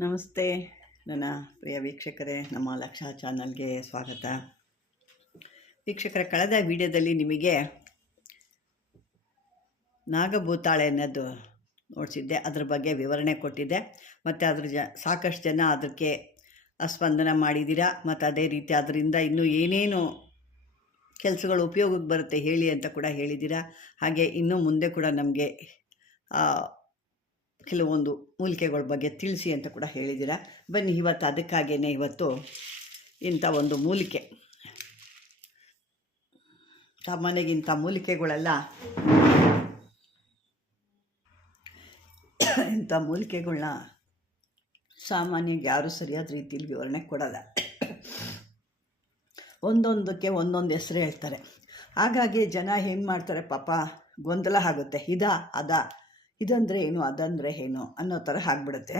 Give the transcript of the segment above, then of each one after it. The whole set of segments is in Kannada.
ನಮಸ್ತೆ, ನನ್ನ ಪ್ರಿಯ ವೀಕ್ಷಕರೇ, ನಮ್ಮ ಲಕ್ಷ ಚಾನಲ್ಗೆ ಸ್ವಾಗತ. ವೀಕ್ಷಕರ, ಕಳೆದ ವಿಡಿಯೋದಲ್ಲಿ ನಿಮಗೆ ನಾಗಭೂತಾಳೆ ಅನ್ನೋದು ನೋಡಿಸಿದ್ದೆ. ಅದ್ರ ಬಗ್ಗೆ ವಿವರಣೆ ಕೊಟ್ಟಿದ್ದೆ. ಮತ್ತು ಅದ್ರ ಜ, ಸಾಕಷ್ಟು ಜನ ಅದಕ್ಕೆ ಸ್ಪಂದನ ಮಾಡಿದ್ದೀರಾ? ಮತ್ತು ಅದೇ ರೀತಿ ಅದರಿಂದ ಇನ್ನೂ ಏನೇನು ಕೆಲಸಗಳು ಉಪಯೋಗಕ್ಕೆ ಬರುತ್ತೆ ಹೇಳಿ ಅಂತ ಕೂಡ ಹೇಳಿದ್ದೀರಾ? ಹಾಗೆ ಇನ್ನೂ ಮುಂದೆ ಕೂಡ ನಮಗೆ ಕೆಲವೊಂದು ಮೂಲಿಕೆಗಳ ಬಗ್ಗೆ ತಿಳಿಸಿ ಅಂತ ಕೂಡ ಹೇಳಿದ್ದೀರ. ಬನ್ನಿ, ಇವತ್ತು ಅದಕ್ಕಾಗೇ ಇವತ್ತು ಇಂಥ ಒಂದು ಮೂಲಿಕೆ. ಸಾಮಾನ್ಯಗಿಂಥ ಮೂಲಿಕೆಗಳೆಲ್ಲ ಇಂಥ ಮೂಲಿಕೆಗಳನ್ನ ಸಾಮಾನ್ಯವಾಗಿ ಯಾರೂ ಸರಿಯಾದ ರೀತಿಯಲ್ಲಿ ವಿವರಣೆ ಕೊಡಲ್ಲ. ಒಂದೊಂದಕ್ಕೆ ಒಂದೊಂದು ಹೆಸರು ಹೇಳ್ತಾರೆ. ಹಾಗಾಗಿ ಜನ ಏನು ಮಾಡ್ತಾರೆ ಪಾಪ ಗೊಂದಲ ಆಗುತ್ತೆ. ಇದಾ, ಅದಾ? ಇದಂದರೆ ಏನು, ಅದಂದರೆ ಏನು ಅನ್ನೋ ಥರ ಆಗಿಬಿಡುತ್ತೆ.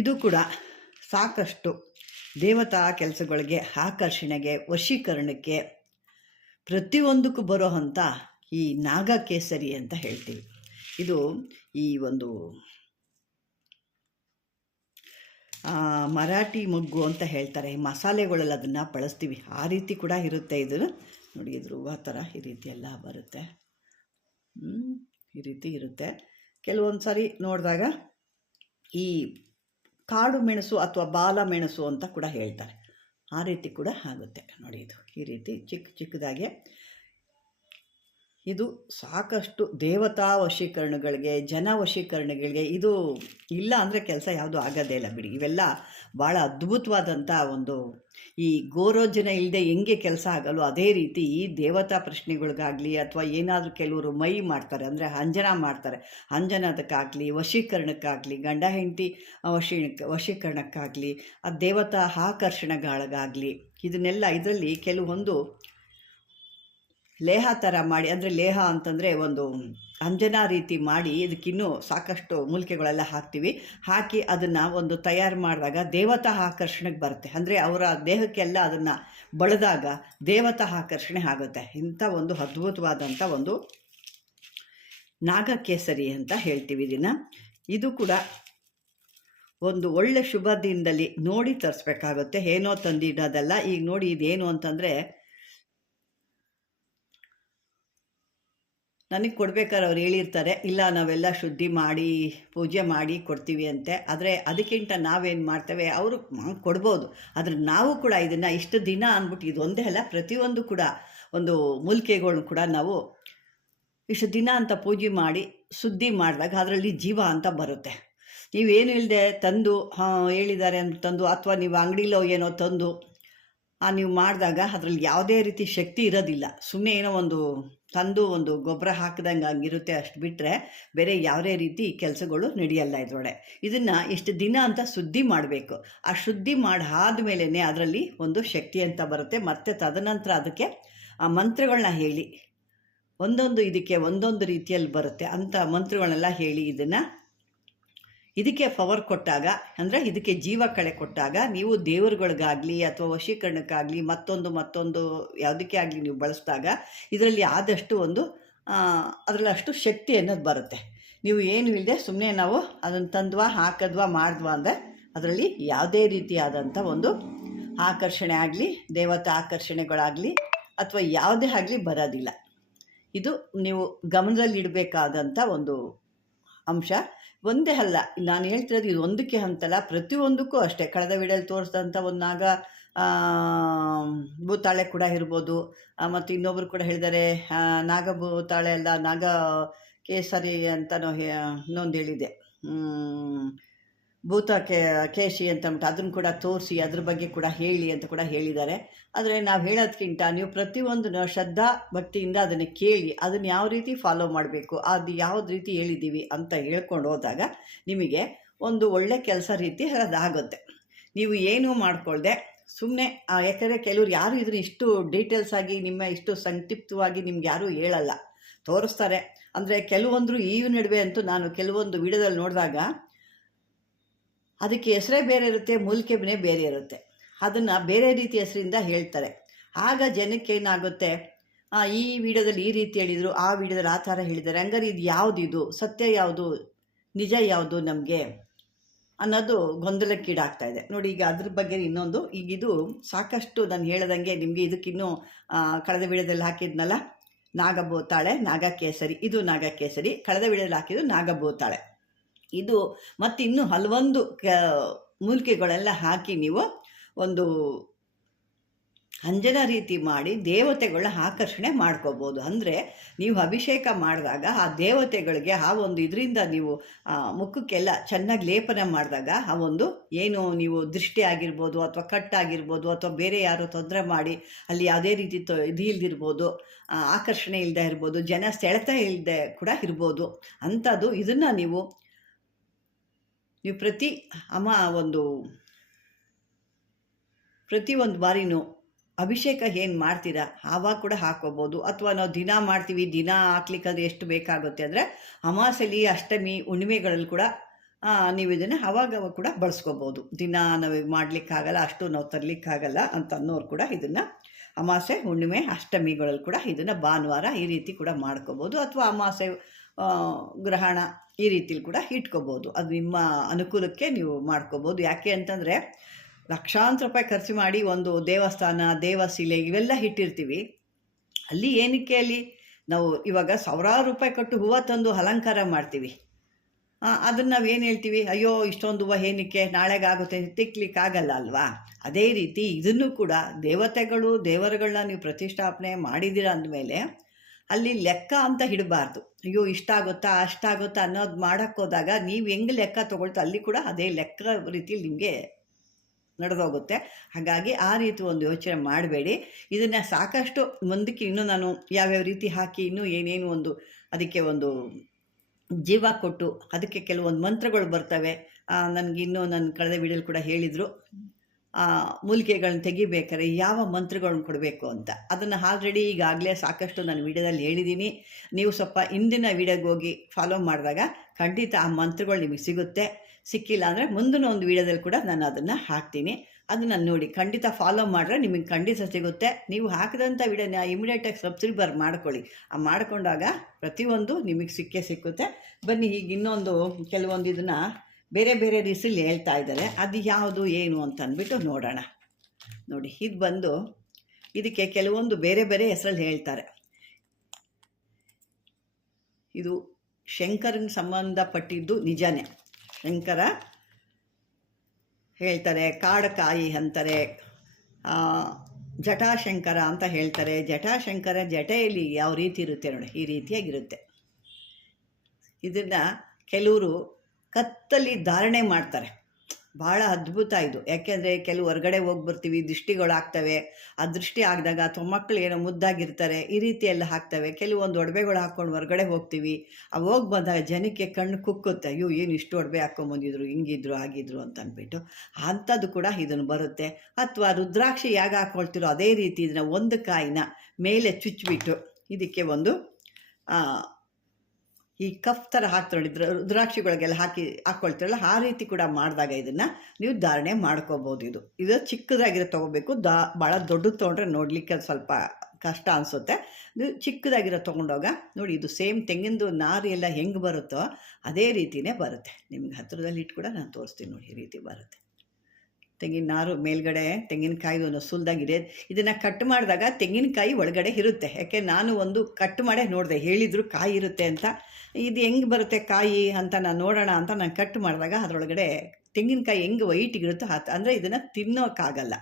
ಇದು ಕೂಡ ಸಾಕಷ್ಟು ದೇವತಾ ಕೆಲಸಗಳಿಗೆ, ಆಕರ್ಷಣೆಗೆ, ವಶೀಕರಣಕ್ಕೆ ಪ್ರತಿಯೊಂದಕ್ಕೂ ಬರೋ ಅಂತ ಈ ನಾಗಕೇಸರಿ ಅಂತ ಹೇಳ್ತೀವಿ. ಇದು ಈ ಒಂದು ಮರಾಠಿ ಮೊಗ್ಗು ಅಂತ ಹೇಳ್ತಾರೆ. ಮಸಾಲೆಗಳೆಲ್ಲ ಅದನ್ನು ಬಳಸ್ತೀವಿ. ಆ ರೀತಿ ಕೂಡ ಇರುತ್ತೆ ಇದನ್ನು ನೋಡಿ, ಇದ್ರ ಹೂವು ಥರ ಈ ರೀತಿ ಎಲ್ಲ ಬರುತ್ತೆ. ಈ ರೀತಿ ಇರುತ್ತೆ. ಕೆಲವೊಂದು ಸಾರಿ ನೋಡಿದಾಗ ಈ ಕಾಡು ಮೆಣಸು ಅಥವಾ ಬಾಲ ಮೆಣಸು ಅಂತ ಕೂಡ ಹೇಳ್ತಾರೆ. ಆ ರೀತಿ ಕೂಡ ಆಗುತ್ತೆ ನೋಡಿ ಇದು. ಈ ರೀತಿ ಚಿಕ್ಕ ಚಿಕ್ಕದಾಗೆ ಇದು ಸಾಕಷ್ಟು ದೇವತಾ ವಶೀಕರಣಗಳಿಗೆ, ಜನ ವಶೀಕರಣಗಳಿಗೆ ಇದು ಇಲ್ಲ ಅಂದರೆ ಕೆಲಸ ಯಾವುದು ಆಗೋದೇ ಇಲ್ಲ ಬಿಡಿ. ಇವೆಲ್ಲ ಭಾಳ ಅದ್ಭುತವಾದಂಥ ಒಂದು ಈ ಗೋರೋಜನ ಇಲ್ಲದೆ ಹೆಂಗೆ ಕೆಲಸ ಆಗಲ್ಲೋ ಅದೇ ರೀತಿ ಈ ದೇವತಾ ಪ್ರಶ್ನೆಗಳಿಗಾಗಲಿ ಅಥವಾ ಏನಾದರೂ ಕೆಲವರು ಮೈ ಮಾಡ್ತಾರೆ ಅಂದರೆ ಅಂಜನ ಮಾಡ್ತಾರೆ. ಅಂಜನದಕ್ಕಾಗಲಿ, ವಶೀಕರಣಕ್ಕಾಗಲಿ, ಗಂಡ, ಹೆಂಡತಿ ವಶೀ, ವಶೀಕರಣಕ್ಕಾಗಲಿ, ಆ ದೇವತಾ ಆಕರ್ಷಣೆಗಳಿಗಾಗಲಿ, ಇದನ್ನೆಲ್ಲ ಇದರಲ್ಲಿ ಕೆಲವೊಂದು ಲೇಹ ಥರ ಮಾಡಿ, ಅಂದರೆ ಲೇಹ ಅಂತಂದರೆ ಒಂದು ಅಂಜನಾ ರೀತಿ ಮಾಡಿ ಇದಕ್ಕಿನ್ನೂ ಸಾಕಷ್ಟು ಮೂಲಿಕೆಗಳೆಲ್ಲ ಹಾಕ್ತೀವಿ. ಹಾಕಿ ಅದನ್ನು ಒಂದು ತಯಾರು ಮಾಡಿದಾಗ ದೇವತಾ ಆಕರ್ಷಣೆಗೆ ಬರುತ್ತೆ. ಅಂದರೆ ಅವರ ದೇಹಕ್ಕೆಲ್ಲ ಅದನ್ನು ಬಳದಾಗ ದೇವತಾ ಆಕರ್ಷಣೆ ಆಗುತ್ತೆ. ಇಂಥ ಒಂದು ಅದ್ಭುತವಾದಂಥ ಒಂದು ನಾಗಕೇಸರಿ ಅಂತ ಹೇಳ್ತೀವಿ ಇದನ್ನು. ಇದು ಕೂಡ ಒಂದು ಒಳ್ಳೆ ಶುಭ ದಿನದಲ್ಲಿ ನೋಡಿ ತರಿಸ್ಬೇಕಾಗುತ್ತೆ. ಏನೋ ತಂದಿಡೋದಲ್ಲ. ಈಗ ನೋಡಿ ಇದೇನು ಅಂತಂದರೆ ನನಗೆ ಕೊಡ್ಬೇಕಾದ್ರೆ ಅವ್ರು ಹೇಳಿರ್ತಾರೆ, ಇಲ್ಲ, ನಾವೆಲ್ಲ ಶುದ್ಧಿ ಮಾಡಿ, ಪೂಜೆ ಮಾಡಿ ಕೊಡ್ತೀವಿ ಅಂತೆ. ಆದರೆ ಅದಕ್ಕಿಂತ ನಾವೇನು ಮಾಡ್ತೇವೆ? ಅವರು ಕೊಡ್ಬೋದು. ಆದರೆ ನಾವು ಕೂಡ ಇದನ್ನು ಇಷ್ಟು ದಿನ ಅಂದ್ಬಿಟ್ಟು ಇದೊಂದೇ ಅಲ್ಲ, ಪ್ರತಿಯೊಂದು ಕೂಡ ಒಂದು ಮೂಲಿಕೆಗಳ್ನು ಕೂಡ ನಾವು ಇಷ್ಟು ದಿನ ಅಂತ ಪೂಜೆ ಮಾಡಿ, ಶುದ್ಧಿ ಮಾಡಿದಾಗ ಅದರಲ್ಲಿ ಜೀವ ಅಂತ ಬರುತ್ತೆ. ನೀವೇನು ಇಲ್ಲದೆ ತಂದು ಹೇಳಿದ್ದಾರೆ ಅಂತ ತಂದು, ಅಥವಾ ನೀವು ಅಂಗಡಿಲೋ ಏನೋ ತಂದು ನೀವು ಮಾಡಿದಾಗ ಅದರಲ್ಲಿ ಯಾವುದೇ ರೀತಿ ಶಕ್ತಿ ಇರೋದಿಲ್ಲ. ಸುಮ್ಮನೆ ಏನೋ ಒಂದು ತಂದು ಒಂದು ಗೊಬ್ಬರ ಹಾಕಿದಂಗೆ ಹಂಗಿರುತ್ತೆ ಅಷ್ಟು ಬಿಟ್ಟರೆ ಬೇರೆ ಯಾವುದೇ ರೀತಿ ಕೆಲಸಗಳು ನಡೆಯಲ್ಲ ಇದರೊಳಗೆ. ಇದನ್ನು ಇಷ್ಟು ದಿನ ಅಂತ ಶುದ್ಧಿ ಮಾಡಬೇಕು. ಆ ಶುದ್ಧಿ ಮಾಡಿ ಆದಮೇಲೆ ಅದರಲ್ಲಿ ಒಂದು ಶಕ್ತಿ ಅಂತ ಬರುತ್ತೆ. ಮತ್ತು ತದನಂತರ ಅದಕ್ಕೆ ಆ ಮಂತ್ರಗಳನ್ನ ಹೇಳಿ. ಒಂದೊಂದು ಇದಕ್ಕೆ ಒಂದೊಂದು ರೀತಿಯಲ್ಲಿ ಬರುತ್ತೆ. ಅಂಥ ಮಂತ್ರಗಳನ್ನೆಲ್ಲ ಹೇಳಿ ಇದನ್ನು ಇದಕ್ಕೆ ಪವರ್ ಕೊಟ್ಟಾಗ, ಅಂದರೆ ಇದಕ್ಕೆ ಜೀವ ಕಳೆ ಕೊಟ್ಟಾಗ ನೀವು ದೇವರುಗಳಿಗಾಗಲಿ ಅಥವಾ ವಶೀಕರಣಕ್ಕಾಗಲಿ ಮತ್ತೊಂದು ಮತ್ತೊಂದು ಯಾವುದಕ್ಕೆ ಆಗಲಿ ನೀವು ಬಳಸಿದಾಗ ಇದರಲ್ಲಿ ಆದಷ್ಟು ಒಂದು ಅದರಲ್ಲಿ ಅಷ್ಟು ಶಕ್ತಿ ಅನ್ನೋದು ಬರುತ್ತೆ. ನೀವು ಏನು ಇಲ್ಲದೆ ಸುಮ್ಮನೆ ನಾವು ಅದನ್ನು ತಂದ್ವಾ, ಹಾಕದ್ವಾ, ಮಾಡಿದ್ವಾ ಅಂದರೆ ಅದರಲ್ಲಿ ಯಾವುದೇ ರೀತಿಯಾದಂಥ ಒಂದು ಆಕರ್ಷಣೆ ಆಗಲಿ, ದೇವತಾ ಆಕರ್ಷಣೆಗಳಾಗಲಿ ಅಥವಾ ಯಾವುದೇ ಆಗಲಿ ಬರೋದಿಲ್ಲ. ಇದು ನೀವು ಗಮನದಲ್ಲಿಡಬೇಕಾದಂಥ ಒಂದು ಅಂಶ. ಒಂದೇ ಅಲ್ಲ, ನಾನು ಹೇಳ್ತಿರೋದು ಇದು ಒಂದಕ್ಕೆ ಅಂತಲ್ಲ ಪ್ರತಿಯೊಂದಕ್ಕೂ ಅಷ್ಟೇ. ಕಳೆದ ವಿಡಿಯೋಲಿ ತೋರಿಸಿದಂಥ ಒಂದು ನಾಗ ಭೂತಾಳೆ ಕೂಡ ಇರ್ಬೋದು. ಮತ್ತು ಇನ್ನೊಬ್ಬರು ಕೂಡ ಹೇಳಿದ್ದಾರೆ ನಾಗ ಭೂತಾಳೆ ಅಲ್ಲ, ನಾಗ ಕೇಸರಿ ಅಂತ ಇನ್ನೊಂದು ಹೇಳಿದೆ. ಭೂತ ಕೇ ಕೇಶಿ ಅಂತ ಅಂದ್ಬಿಟ್ಟು ಅದನ್ನು ಕೂಡ ತೋರಿಸಿ, ಅದ್ರ ಬಗ್ಗೆ ಕೂಡ ಹೇಳಿ ಅಂತ ಕೂಡ ಹೇಳಿದ್ದಾರೆ. ಆದರೆ ನಾವು ಹೇಳೋದಕ್ಕಿಂತ ನೀವು ಪ್ರತಿಯೊಂದು ಶ್ರದ್ಧಾ ಭಕ್ತಿಯಿಂದ ಅದನ್ನು ಕೇಳಿ, ಅದನ್ನು ಯಾವ ರೀತಿ ಫಾಲೋ ಮಾಡಬೇಕು, ಅದು ಯಾವ್ದು ರೀತಿ ಹೇಳಿದ್ದೀವಿ ಅಂತ ಹೇಳ್ಕೊಂಡು ಹೋದಾಗ ನಿಮಗೆ ಒಂದು ಒಳ್ಳೆ ಕೆಲಸ ರೀತಿ ಅದಾಗುತ್ತೆ ನೀವು ಏನೂ ಮಾಡ್ಕೊಳ್ದೆ ಸುಮ್ಮನೆ ಯಾಕಂದರೆ ಕೆಲವ್ರು ಯಾರು ಇದನ್ನು ಇಷ್ಟು ಡೀಟೇಲ್ಸ್ ಆಗಿ, ನಿಮ್ಮ ಇಷ್ಟು ಸಂಕ್ಷಿಪ್ತವಾಗಿ ನಿಮ್ಗೆ ಯಾರೂ ಹೇಳಲ್ಲ. ತೋರಿಸ್ತಾರೆ. ಅಂದರೆ ಕೆಲವೊಂದರು ಈ ನಡುವೆ ಅಂತೂ ನಾನು ಕೆಲವೊಂದು ವಿಡಿಯೋದಲ್ಲಿ ನೋಡಿದಾಗ ಅದಕ್ಕೆ ಹೆಸರೇ ಬೇರೆ ಇರುತ್ತೆ ಮೂಲಿಕೆನೇ ಬೇರೆ ಇರುತ್ತೆ. ಅದನ್ನು ಬೇರೆ ರೀತಿ ಹೆಸರಿಂದ ಹೇಳ್ತಾರೆ. ಆಗ ಜನಕ್ಕೆ ಏನಾಗುತ್ತೆ? ಈ ವಿಡಿಯೋದಲ್ಲಿ ಈ ರೀತಿ ಹೇಳಿದರು, ಆ ವಿಡಿಯೋದಲ್ಲಿ ಆ ಥರ ಹೇಳಿದ್ದಾರೆ. ಹಂಗಾರೆ ಇದು ಯಾವುದು ಇದು? ಸತ್ಯ ಯಾವುದು? ನಿಜ ಯಾವುದು ನಮಗೆ? ಅನ್ನೋದು ಗೊಂದಲಕ್ಕೀಡಾಗ್ತಾ ಇದೆ. ನೋಡಿ, ಈಗ ಅದ್ರ ಬಗ್ಗೆ ಇನ್ನೊಂದು. ಈಗ ಇದು ಸಾಕಷ್ಟು ನಾನು ಹೇಳ್ದಂಗೆ ನಿಮಗೆ ಇದಕ್ಕಿನ್ನೂ ಕಳೆದ ವಿಡಿಯೋದಲ್ಲಿ ಹಾಕಿದ್ನಲ್ಲ? ನಾಗಭೂತಾಳೆ ನಾಗಕೇಸರಿ. ಇದು ನಾಗಕೇಸರಿ. ಕಳೆದ ವಿಡಿಯೋದಲ್ಲಿ ಹಾಕಿದ್ದು ನಾಗಬೋತಾಳೆ. ಇದು ಮತ್ತು ಇನ್ನೂ ಹಲವೊಂದು ಕ, ಮೂಲಿಕೆಗಳೆಲ್ಲ ಹಾಕಿ ನೀವು ಒಂದು ಅಂಜನ ರೀತಿ ಮಾಡಿ ದೇವತೆಗಳನ್ನ ಆಕರ್ಷಣೆ ಮಾಡ್ಕೋಬೋದು. ಅಂದರೆ ನೀವು ಅಭಿಷೇಕ ಮಾಡಿದಾಗ ಆ ದೇವತೆಗಳಿಗೆ ಆ ಒಂದು ಇದರಿಂದ ನೀವು ಮುಖಕ್ಕೆಲ್ಲ ಚೆನ್ನಾಗಿ ಲೇಪನ ಮಾಡಿದಾಗ ಆ ಒಂದು ಏನು ನೀವು ದೃಷ್ಟಿ ಆಗಿರ್ಬೋದು ಅಥವಾ ಕಟ್ಟಾಗಿರ್ಬೋದು ಅಥವಾ ಬೇರೆ ಯಾರು ತೊಂದರೆ ಮಾಡಿ ಅಲ್ಲಿ ಯಾವುದೇ ರೀತಿ ತೊ, ಇದು ಇಲ್ದಿರ್ಬೋದು ಆಕರ್ಷಣೆ ಇಲ್ಲದೆ ಇರ್ಬೋದು, ಜನ ಸೆಳೆತ ಇಲ್ಲದೆ ಕೂಡ ಇರ್ಬೋದು. ಅಂಥದ್ದು ಇದನ್ನು ನೀವು ನೀವು ಪ್ರತಿ ಅಮ ಒಂದು ಪ್ರತಿ ಒಂದು ಬಾರಿನೂ ಅಭಿಷೇಕ ಏನು ಮಾಡ್ತೀರಾ? ಆವಾಗ ಕೂಡ ಹಾಕೋಬೋದು ಅಥವಾ ನಾವು ದಿನ ಮಾಡ್ತೀವಿ, ದಿನ ಹಾಕ್ಲಿಕ್ಕಾದ್ರೆ ಎಷ್ಟು ಬೇಕಾಗುತ್ತೆ ಅಂದರೆ ಅಮಾಸೆಲಿ, ಅಷ್ಟಮಿ, ಹುಣ್ಣಿಮೆಗಳಲ್ಲಿ ಕೂಡ ನೀವು ಇದನ್ನು ಅವಾಗ ಕೂಡ ಬಳಸ್ಕೋಬೋದು. ದಿನ ನಾವು ಮಾಡಲಿಕ್ಕಾಗಲ್ಲ, ಅಷ್ಟು ನಾವು ತರಲಿಕ್ಕಾಗಲ್ಲ ಅಂತ ಅನ್ನೋರು ಕೂಡ ಇದನ್ನು ಅಮಾಸೆ, ಹುಣ್ಣಿಮೆ, ಅಷ್ಟಮಿಗಳಲ್ಲಿ ಕೂಡ ಇದನ್ನು ಭಾನುವಾರ ಈ ರೀತಿ ಕೂಡ ಮಾಡ್ಕೋಬೋದು. ಅಥವಾ ಅಮಾಸೆ ಗ್ರಹಣ ಈ ರೀತಿಲಿ ಕೂಡ ಇಟ್ಕೋಬೋದು. ಅದು ನಿಮ್ಮ ಅನುಕೂಲಕ್ಕೆ ನೀವು ಮಾಡ್ಕೋಬೋದು. ಯಾಕೆ ಅಂತಂದರೆ ಲಕ್ಷಾಂತರ ರೂಪಾಯಿ ಖರ್ಚು ಮಾಡಿ ಒಂದು ದೇವಸ್ಥಾನ, ದೇವಶಿಲೆ ಇವೆಲ್ಲ ಇಟ್ಟಿರ್ತೀವಿ. ಅಲ್ಲಿ ಏನಕ್ಕೆ ಅಲ್ಲಿ ನಾವು ಇವಾಗ ಸಾವಿರಾರು ರೂಪಾಯಿ ಕೊಟ್ಟು ಹೂವು ತಂದು ಅಲಂಕಾರ ಮಾಡ್ತೀವಿ. ಅದನ್ನು ನಾವು ಏನು ಹೇಳ್ತೀವಿ? ಅಯ್ಯೋ, ಇಷ್ಟೊಂದು ಹೂವು ಏನಕ್ಕೆ? ನಾಳೆಗಾಗುತ್ತೆ, ತಿಕ್ಲಿಕ್ಕಾಗಲ್ಲ ಅಲ್ವಾ? ಅದೇ ರೀತಿ ಇದನ್ನು ಕೂಡ ದೇವತೆಗಳು, ದೇವರುಗಳನ್ನ ನೀವು ಪ್ರತಿಷ್ಠಾಪನೆ ಮಾಡಿದ್ದೀರ ಅಂದಮೇಲೆ ಅಲ್ಲಿ ಲೆಕ್ಕ ಅಂತ ಹಿಡಬಾರ್ದು. ಅಯ್ಯೋ ಇಷ್ಟಾಗುತ್ತಾ ಅಷ್ಟಾಗುತ್ತಾ ಅನ್ನೋದು ಮಾಡೋಕ್ಕೆ ಹೋದಾಗ ನೀವು ಹೆಂಗೆ ಲೆಕ್ಕ ತೊಗೊಳ್ತಾ, ಅಲ್ಲಿ ಕೂಡ ಅದೇ ಲೆಕ್ಕ ರೀತಿಯಲ್ಲಿ ನಿಮಗೆ ನಡೆದೋಗುತ್ತೆ. ಹಾಗಾಗಿ ಆ ರೀತಿ ಒಂದು ಯೋಚನೆ ಮಾಡಬೇಡಿ. ಇದನ್ನು ಸಾಕಷ್ಟು ಮುಂದಕ್ಕೆ ಇನ್ನೂ ನಾನು ಯಾವ್ಯಾವ ರೀತಿ ಹಾಕಿ, ಇನ್ನೂ ಏನೇನು ಒಂದು ಅದಕ್ಕೆ ಒಂದು ಜೀವ ಕೊಟ್ಟು, ಅದಕ್ಕೆ ಕೆಲವೊಂದು ಮಂತ್ರಗಳು ಬರ್ತವೆ. ನನಗಿನ್ನೂ ನನ್ನ ಕಳೆದ ವಿಡಿಯೋಲಿ ಕೂಡ ಹೇಳಿದರು. ಮೂಲಿಕೆಗಳನ್ನ ತೆಗಿಬೇಕಾದ್ರೆ ಯಾವ ಮಂತ್ರಗಳನ್ನ ಕೊಡಬೇಕು ಅಂತ. ಅದನ್ನು ಆಲ್ರೆಡಿ ಈಗಾಗಲೇ ಸಾಕಷ್ಟು ನಾನು ವಿಡಿಯೋದಲ್ಲಿ ಹೇಳಿದ್ದೀನಿ. ನೀವು ಸ್ವಲ್ಪ ಹಿಂದಿನ ವಿಡಿಯೋಗೆ ಹೋಗಿ ಫಾಲೋ ಮಾಡಿದಾಗ ಖಂಡಿತ ಆ ಮಂತ್ರಗಳು ನಿಮಗೆ ಸಿಗುತ್ತೆ. ಸಿಕ್ಕಿಲ್ಲ ಅಂದರೆ ಮುಂದಿನ ಒಂದು ವಿಡಿಯೋದಲ್ಲಿ ಕೂಡ ನಾನು ಅದನ್ನು ಹಾಕ್ತೀನಿ. ಅದನ್ನು ನೋಡಿ, ಖಂಡಿತ ಫಾಲೋ ಮಾಡಿದ್ರೆ ನಿಮಗೆ ಖಂಡಿತ ಸಿಗುತ್ತೆ. ನೀವು ಹಾಕಿದಂಥ ವಿಡಿಯೋನ ಇಮಿಡಿಯೇಟಾಗಿ ಸಬ್ಸ್ಕ್ರೈಬರ್ ಮಾಡ್ಕೊಳ್ಳಿ. ಆ ಮಾಡಿಕೊಂಡಾಗ ಪ್ರತಿಯೊಂದು ನಿಮಗೆ ಸಿಕ್ಕೇ ಸಿಕ್ಕುತ್ತೆ. ಬನ್ನಿ ಈಗ ಇನ್ನೊಂದು ಕೆಲವೊಂದು ಇದನ್ನು ಬೇರೆ ಬೇರೆ ರೀಸಲ್ಲಿ ಹೇಳ್ತಾ ಇದ್ದಾರೆ. ಅದು ಯಾವುದು, ಏನು ಅಂತ ಅಂದ್ಬಿಟ್ಟು ನೋಡೋಣ. ನೋಡಿ, ಇದು ಬಂದು ಇದಕ್ಕೆ ಕೆಲವೊಂದು ಬೇರೆ ಬೇರೆ ಹೆಸರಲ್ಲಿ ಹೇಳ್ತಾರೆ. ಇದು ಶಂಕರನ ಸಂಬಂಧಪಟ್ಟಿದ್ದು ನಿಜನೇ. ಶಂಕರ ಹೇಳ್ತಾರೆ, ಕಾಡಕಾಯಿ ಅಂತಾರೆ ಜಟಾಶಂಕರ ಅಂತ ಹೇಳ್ತಾರೆ. ಜಟಾಶಂಕರ ಜಟೆಯಲ್ಲಿ ಯಾವ ರೀತಿ ಇರುತ್ತೆ ನೋಡಿ, ಈ ರೀತಿಯಾಗಿರುತ್ತೆ. ಇದನ್ನು ಕೆಲವರು ಕತ್ತಲ್ಲಿ ಧಾರಣೆ ಮಾಡ್ತಾರೆ. ಬಹಳ ಅದ್ಭುತ ಇದು. ಯಾಕೆಂದರೆ ಕೆಲವು ಹೊರಗಡೆ ಹೋಗಿ ಬರ್ತೀವಿ ದೃಷ್ಟಿಗಳಾಗ್ತವೆ ಆ ದೃಷ್ಟಿ ಆಗಿದಾಗ ಅಥವಾ ಮಕ್ಕಳು ಏನೋ ಮುದ್ದಾಗಿರ್ತಾರೆ, ಈ ರೀತಿ ಎಲ್ಲ ಹಾಕ್ತವೆ ಕೆಲವೊಂದು ಒಡವೆಗಳು ಹಾಕ್ಕೊಂಡು ಹೊರಗಡೆ ಹೋಗ್ತೀವಿ. ಆ ಹೋಗಿ ಬಂದಾಗ ಜನಕ್ಕೆ ಕಣ್ಣು ಕುಕ್ಕುತ್ತೆ. ಅಯ್ಯೋ, ಏನು ಇಷ್ಟು ಒಡವೆ ಹಾಕ್ಕೊಂಬಂದಿದ್ರು ಹಿಂಗಿದ್ರು ಆಗಿದ್ರು ಅಂತ ಅಂದ್ಬಿಟ್ಟು. ಅಂಥದ್ದು ಕೂಡ ಇದನ್ನು ಬರುತ್ತೆ. ಅಥವಾ ರುದ್ರಾಕ್ಷಿ ಯಾಗ ಹಾಕ್ಕೊಳ್ತಿರೋ ಅದೇ ರೀತಿ ಇದನ್ನ ಒಂದು ಕಾಯಿನ ಮೇಲೆ ಚುಚ್ಚಿಬಿಟ್ಟು ಇದಕ್ಕೆ ಒಂದು ಈ ಕಫ್ ಥರ ಹಾಕ್ತಾರೆ ರುದ್ರಾಕ್ಷಿಗಳಿಗೆಲ್ಲ ಹಾಕಿ ಹಾಕ್ಕೊಳ್ತೀರಲ್ಲ ಆ ರೀತಿ ಕೂಡ ಮಾಡಿದಾಗ ಇದನ್ನು ನೀವು ಧಾರಣೆ ಮಾಡ್ಕೋಬೋದು ಇದು. ಇದು ಚಿಕ್ಕದಾಗಿರೋ ತೊಗೋಬೇಕು, ದಾ ಭಾಳ ದೊಡ್ಡದು ತೊಗೊಂಡ್ರೆ ನೋಡಲಿಕ್ಕೆ ಸ್ವಲ್ಪ ಕಷ್ಟ ಅನಿಸುತ್ತೆ. ಇದು ಚಿಕ್ಕದಾಗಿರೋ ತೊಗೊಂಡೋಗ ನೋಡಿ, ಇದು ಸೇಮ್ ತೆಂಗಿನದು ನಾರು ಎಲ್ಲ ಹೆಂಗೆ ಬರುತ್ತೋ ಅದೇ ರೀತಿಯೇ ಬರುತ್ತೆ. ನಿಮ್ಗೆ ಹತ್ತಿರದಲ್ಲಿ ಇಟ್ಟು ಕೂಡ ನಾನು ತೋರಿಸ್ತೀನಿ ನೋಡಿ, ಈ ರೀತಿ ಬರುತ್ತೆ. ತೆಂಗಿನ ನಾರು ಮೇಲ್ಗಡೆ ತೆಂಗಿನಕಾಯಿ ಒಂದು ಸುಲ್ದಾಗಿದೆ. ಇದನ್ನು ಕಟ್ ಮಾಡಿದಾಗ ತೆಂಗಿನಕಾಯಿ ಒಳಗಡೆ ಇರುತ್ತೆ. ಯಾಕೆ ನಾನು ಒಂದು ಕಟ್ ಮಾಡೇ ನೋಡಿದೆ, ಹೇಳಿದ್ರು ಕಾಯಿ ಇರುತ್ತೆ ಅಂತ. ಇದು ಹೆಂಗೆ ಬರುತ್ತೆ ಕಾಯಿ ಅಂತ ನಾನು ನೋಡೋಣ ಅಂತ ನಾನು ಕಟ್ ಮಾಡಿದಾಗ ಅದರೊಳಗಡೆ ತೆಂಗಿನಕಾಯಿ ಹೆಂಗೆ ವೈಟಿಗಿರುತ್ತೋ ಹತ್ತು ಅಂದರೆ ಇದನ್ನು ತಿನ್ನೋಕ್ಕಾಗಲ್ಲ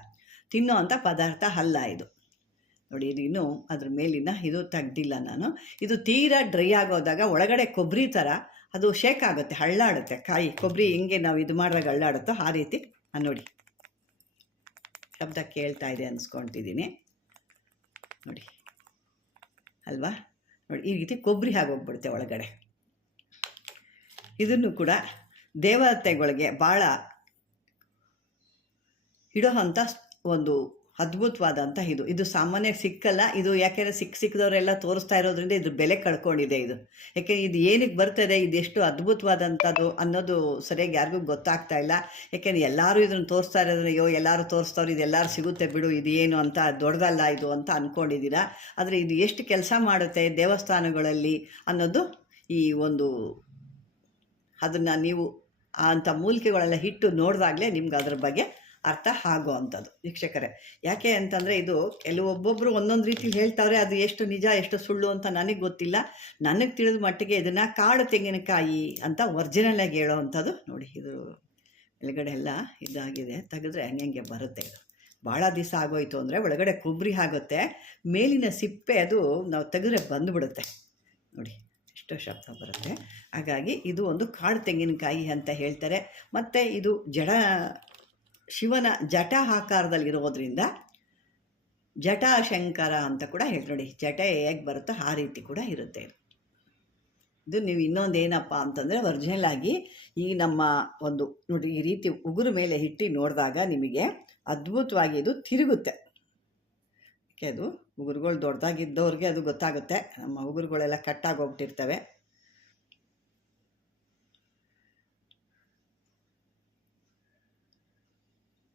ತಿನ್ನೋ ಅಂಥ ಪದಾರ್ಥ ಅಲ್ಲ ಇದು. ನೋಡಿ, ಇದು ಅದ್ರ ಮೇಲಿನ ಇದು ತೆಗ್ದಿಲ್ಲ ನಾನು. ಇದು ತೀರಾ ಡ್ರೈ ಆಗೋದಾಗ ಒಳಗಡೆ ಕೊಬ್ಬರಿ ಥರ ಅದು ಶೇಕ್ ಆಗುತ್ತೆ, ಹಳ್ಳಾಡುತ್ತೆ ಕಾಯಿ. ಕೊಬ್ಬರಿ ಹೆಂಗೆ ನಾವು ಇದು ಮಾಡಿದಾಗ ಹಳ್ಳಾಡುತ್ತೋ ಆ ರೀತಿ. ನೋಡಿ. ಶಬ್ದ ಕೇಳ್ತಾ ಇದೆ ಅನ್ಸ್ಕೊಂತಿದ್ದೀನಿ ನೋಡಿ. ಅಲ್ವಾ? ನೋಡಿ, ಈ ರೀತಿ ಕೊಬ್ಬರಿ ಆಗೋಗ್ಬಿಡುತ್ತೆ ಒಳಗಡೆ. ಇದನ್ನು ಕೂಡ ದೇವತೆಗಳಿಗೆ ಭಾಳ ಇಡೋ ಅಂಥ ಒಂದು ಅದ್ಭುತವಾದಂಥ ಇದು. ಇದು ಸಾಮಾನ್ಯ ಸಿಕ್ಕಲ್ಲ. ಇದು ಯಾಕೆಂದರೆ ಸಿಕ್ಕ ಸಿಕ್ಕದವರೆಲ್ಲ ತೋರಿಸ್ತಾ ಇರೋದ್ರಿಂದ ಇದು ಬೆಲೆ ಕಳ್ಕೊಂಡಿದೆ ಇದು. ಯಾಕೆ ಇದು ಏನಕ್ಕೆ ಬರ್ತದೆ ಎಷ್ಟು ಅದ್ಭುತವಾದಂಥದ್ದು ಅನ್ನೋದು ಸರಿಯಾಗಿ ಯಾರಿಗೂ ಗೊತ್ತಾಗ್ತಾ ಇಲ್ಲ. ಯಾಕೆಂದ್ರೆ ಎಲ್ಲರೂ ಇದನ್ನು ತೋರಿಸ್ತಾ ಇರೋದ್ರೆ ಅಯ್ಯೋ, ಎಲ್ಲರೂ ತೋರಿಸ್ತವ್ರು ಇದು ಎಲ್ಲರೂ ಸಿಗುತ್ತೆ ಬಿಡು, ಇದು ಏನು ಅಂತ ದೊಡ್ಡದಲ್ಲ ಇದು ಅಂತ ಅಂದ್ಕೊಂಡಿದ್ದೀರಾ ಆದರೆ ಇದು ಎಷ್ಟು ಕೆಲಸ ಮಾಡುತ್ತೆ ದೇವಸ್ಥಾನಗಳಲ್ಲಿ ಅನ್ನೋದು ಈ ಒಂದು ಅದನ್ನು ನೀವು ಅಂಥ ಮೂಲಿಕೆಗಳೆಲ್ಲ ಹಿಟ್ಟು ನೋಡಿದಾಗಲೇ ನಿಮ್ಗೆ ಅದ್ರ ಬಗ್ಗೆ ಅರ್ಥ ಆಗೋ ಅಂಥದ್ದು ವೀಕ್ಷಕರೇ. ಯಾಕೆ ಅಂತಂದರೆ ಇದು ಕೆಲವೊಬ್ಬೊಬ್ಬರು ಒಂದೊಂದು ರೀತಿಲಿ ಹೇಳ್ತಾವ್ರೆ, ಅದು ಎಷ್ಟು ನಿಜ, ಎಷ್ಟು ಸುಳ್ಳು ಅಂತ ನನಗೆ ಗೊತ್ತಿಲ್ಲ. ನನಗೆ ತಿಳಿದ ಮಟ್ಟಿಗೆ ಇದನ್ನು ಕಾಡು ತೆಂಗಿನಕಾಯಿ ಅಂತ ಒರಿಜಿನಲ್ ಆಗಿ ಹೇಳೋ ಅಂಥದ್ದು ನೋಡಿ, ಇದು ಒಳಗಡೆ ಎಲ್ಲ ಇದಾಗಿದೆ, ತೆಗೆದ್ರೆ ಹಂಗೆ ಬರುತ್ತೆ ಇದು. ಭಾಳ ದಿವಸ ಆಗೋಯಿತು ಅಂದರೆ ಒಳಗಡೆ ಕೊಬ್ಬರಿ ಆಗುತ್ತೆ, ಮೇಲಿನ ಸಿಪ್ಪೆ ಅದು ನಾವು ತೆಗೆದ್ರೆ ಬಂದುಬಿಡುತ್ತೆ. ನೋಡಿ, ಎಷ್ಟು ಶಬ್ದ ಬರುತ್ತೆ. ಹಾಗಾಗಿ ಇದು ಒಂದು ಕಾಡು ತೆಂಗಿನಕಾಯಿ ಅಂತ ಹೇಳ್ತಾರೆ. ಮತ್ತು ಇದು ಜಡ ಶಿವನ ಜಟ ಆಕಾರದಲ್ಲಿರೋದ್ರಿಂದ ಜಟಾಶಂಕರ ಅಂತ ಕೂಡ ಹೇಳಿ ನೋಡಿ, ಜಟ ಹೇಗೆ ಬರುತ್ತೋ ಆ ರೀತಿ ಕೂಡ ಇರುತ್ತೆ ಇದು. ನೀವು ಇನ್ನೊಂದು ಏನಪ್ಪ ಅಂತಂದರೆ ಒರಿಜಿನಲ್ ಆಗಿ ಈ ನಮ್ಮ ಒಂದು ನೋಡಿ, ಈ ರೀತಿ ಉಗುರು ಮೇಲೆ ಇಟ್ಟು ನೋಡಿದಾಗ ನಿಮಗೆ ಅದ್ಭುತವಾಗಿ ಇದು ತಿರುಗುತ್ತೆ. ಅದು ಉಗುರುಗಳು ದೊಡ್ಡದಾಗಿದ್ದವ್ರಿಗೆ ಅದು ಗೊತ್ತಾಗುತ್ತೆ. ನಮ್ಮ ಉಗುರುಗಳೆಲ್ಲ ಕಟ್ಟಾಗಿ ಹೋಗ್ಬಿಟ್ಟಿರ್ತವೆ.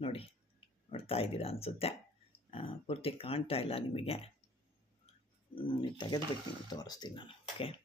ನೋಡಿ ನೋಡ್ತಾ ಇದ್ದೀರಾ ಅನಿಸುತ್ತೆ. ಪೂರ್ತಿ ಕಾಣ್ತಾ ಇಲ್ಲ ನಿಮಗೆ. ತೆಗೆದ್ಬಿಟ್ಟು ತೋರಿಸ್ತೀನಿ ನಾನು ಓಕೆ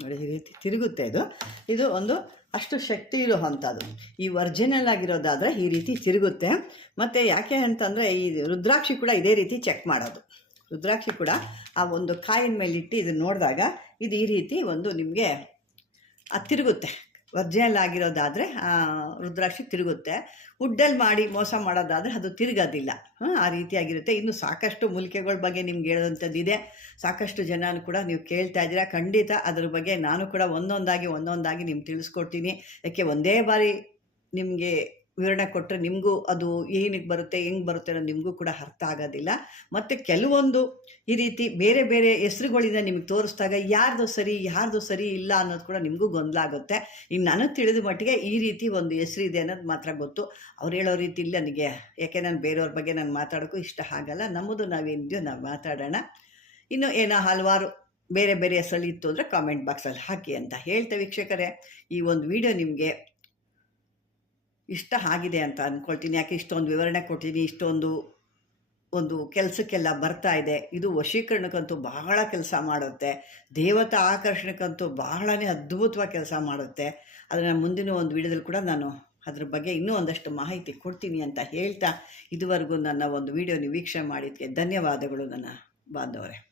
ನೋಡಿ, ಈ ರೀತಿ ತಿರುಗುತ್ತೆ ಇದು. ಇದು ಒಂದು ಅಷ್ಟು ಶಕ್ತಿ ಇರುವಂಥದ್ದು. ಈ ವರ್ಜಿನಲ್ ಆಗಿರೋದಾದರೆ ಈ ರೀತಿ ತಿರುಗುತ್ತೆ. ಮತ್ತು ಯಾಕೆ ಅಂತಂದರೆ ಈ ರುದ್ರಾಕ್ಷಿ ಕೂಡ ಇದೇ ರೀತಿ ಚೆಕ್ ಮಾಡೋದು. ರುದ್ರಾಕ್ಷಿ ಕೂಡ ಆ ಒಂದು ಕಾಯಿನ ಮೇಲೆ ಇಟ್ಟು ಇದು ನೋಡಿದಾಗ ಇದು ಈ ರೀತಿ ಒಂದು ನಿಮಗೆ ಅದು ತಿರುಗುತ್ತೆ. ಒರಿಜಿನಲ್ ಆಗಿರೋದಾದರೆ ರುದ್ರಾಕ್ಷಿ ತಿರುಗುತ್ತೆ. ವುಡ್ಡಲ್ಲಿ ಮಾಡಿ ಮೋಸ ಮಾಡೋದಾದರೆ ಅದು ತಿರುಗೋದಿಲ್ಲ. ಆ ರೀತಿಯಾಗಿರುತ್ತೆ. ಇನ್ನು ಸಾಕಷ್ಟು ಮೂಲಿಕೆಗಳ ಬಗ್ಗೆ ನಿಮ್ಗೆ ಹೇಳೋವಂಥದ್ದು ಇದೆ. ಸಾಕಷ್ಟು ಜನನು ಕೂಡ ನೀವು ಕೇಳ್ತಾ ಇದ್ದೀರಾ. ಖಂಡಿತ ಅದ್ರ ಬಗ್ಗೆ ನಾನು ಕೂಡ ಒಂದೊಂದಾಗಿ ಒಂದೊಂದಾಗಿ ನಿಮ್ಗೆ ತಿಳಿಸ್ಕೊಡ್ತೀನಿ. ಯಾಕೆ, ಒಂದೇ ಬಾರಿ ನಿಮಗೆ ವಿವರಣೆ ಕೊಟ್ಟರೆ ನಿಮಗೂ ಅದು ಏನಕ್ಕೆ ಬರುತ್ತೆ, ಹೆಂಗೆ ಬರುತ್ತೆ ಅನ್ನೋದು ನಿಮಗೂ ಕೂಡ ಅರ್ಥ ಆಗೋದಿಲ್ಲ. ಮತ್ತು ಕೆಲವೊಂದು ಈ ರೀತಿ ಬೇರೆ ಬೇರೆ ಹೆಸ್ರುಗಳಿಂದ ನಿಮಗೆ ತೋರಿಸಿದಾಗ ಯಾರ್ದು ಸರಿ ಯಾರ್ದು ಸರಿ ಇಲ್ಲ ಅನ್ನೋದು ಕೂಡ ನಿಮಗೂ ಗೊಂದಲ ಆಗುತ್ತೆ. ಈಗ ನನಗೆ ತಿಳಿದ ಮಟ್ಟಿಗೆ ಈ ರೀತಿ ಒಂದು ಹೆಸರು ಇದೆ ಅನ್ನೋದು ಮಾತ್ರ ಗೊತ್ತು. ಅವ್ರು ಹೇಳೋ ರೀತಿ ಇಲ್ಲ ನನಗೆ. ಯಾಕೆ ನಾನು ಬೇರೆಯವ್ರ ಬಗ್ಗೆ ನಾನು ಮಾತಾಡೋಕ್ಕೂ ಇಷ್ಟ ಆಗಲ್ಲ. ನಮ್ಮದು ನಾವೇನಿದೆಯೋ ನಾವು ಮಾತಾಡೋಣ. ಇನ್ನು ಏನೋ ಹಲವಾರು ಬೇರೆ ಬೇರೆ ಹೆಸರಲ್ಲಿ ಇತ್ತು ಅಂದರೆ ಕಾಮೆಂಟ್ ಬಾಕ್ಸಲ್ಲಿ ಹಾಕಿ ಅಂತ ಹೇಳ್ತೇವೆ ವೀಕ್ಷಕರೇ. ಈ ಒಂದು ವಿಡಿಯೋ ನಿಮಗೆ ಇಷ್ಟ ಆಗಿದೆ ಅಂತ ಅಂದ್ಕೊಳ್ತೀನಿ ಯಾಕೆ ಇಷ್ಟೊಂದು ವಿವರಣೆ ಕೊಟ್ಟಿದ್ದೀನಿ ಇಷ್ಟೊಂದು ಒಂದು ಕೆಲಸಕ್ಕೆಲ್ಲ ಬರ್ತಾ ಇದೆ. ಇದು ವಶೀಕರಣಕ್ಕಂತೂ ಬಹಳ ಕೆಲಸ ಮಾಡುತ್ತೆ. ದೇವತಾ ಆಕರ್ಷಣಕ್ಕಂತೂ ಬಹಳನೇ ಅದ್ಭುತವಾಗಿ ಕೆಲಸ ಮಾಡುತ್ತೆ. ಅದನ್ನು ಮುಂದಿನ ಒಂದು ವಿಡಿಯೋದಲ್ಲಿ ಕೂಡ ನಾನು ಅದ್ರ ಬಗ್ಗೆ ಇನ್ನೂ ಒಂದಷ್ಟು ಮಾಹಿತಿ ಕೊಡ್ತೀನಿ ಅಂತ ಹೇಳ್ತಾ ಇದುವರೆಗೂ ನನ್ನ ಒಂದು ವಿಡಿಯೋ ನೀವು ವೀಕ್ಷಣೆ ಮಾಡಿದ್ದಕ್ಕೆ ಧನ್ಯವಾದಗಳು ನನ್ನ ಬಾಂಧವರೇ.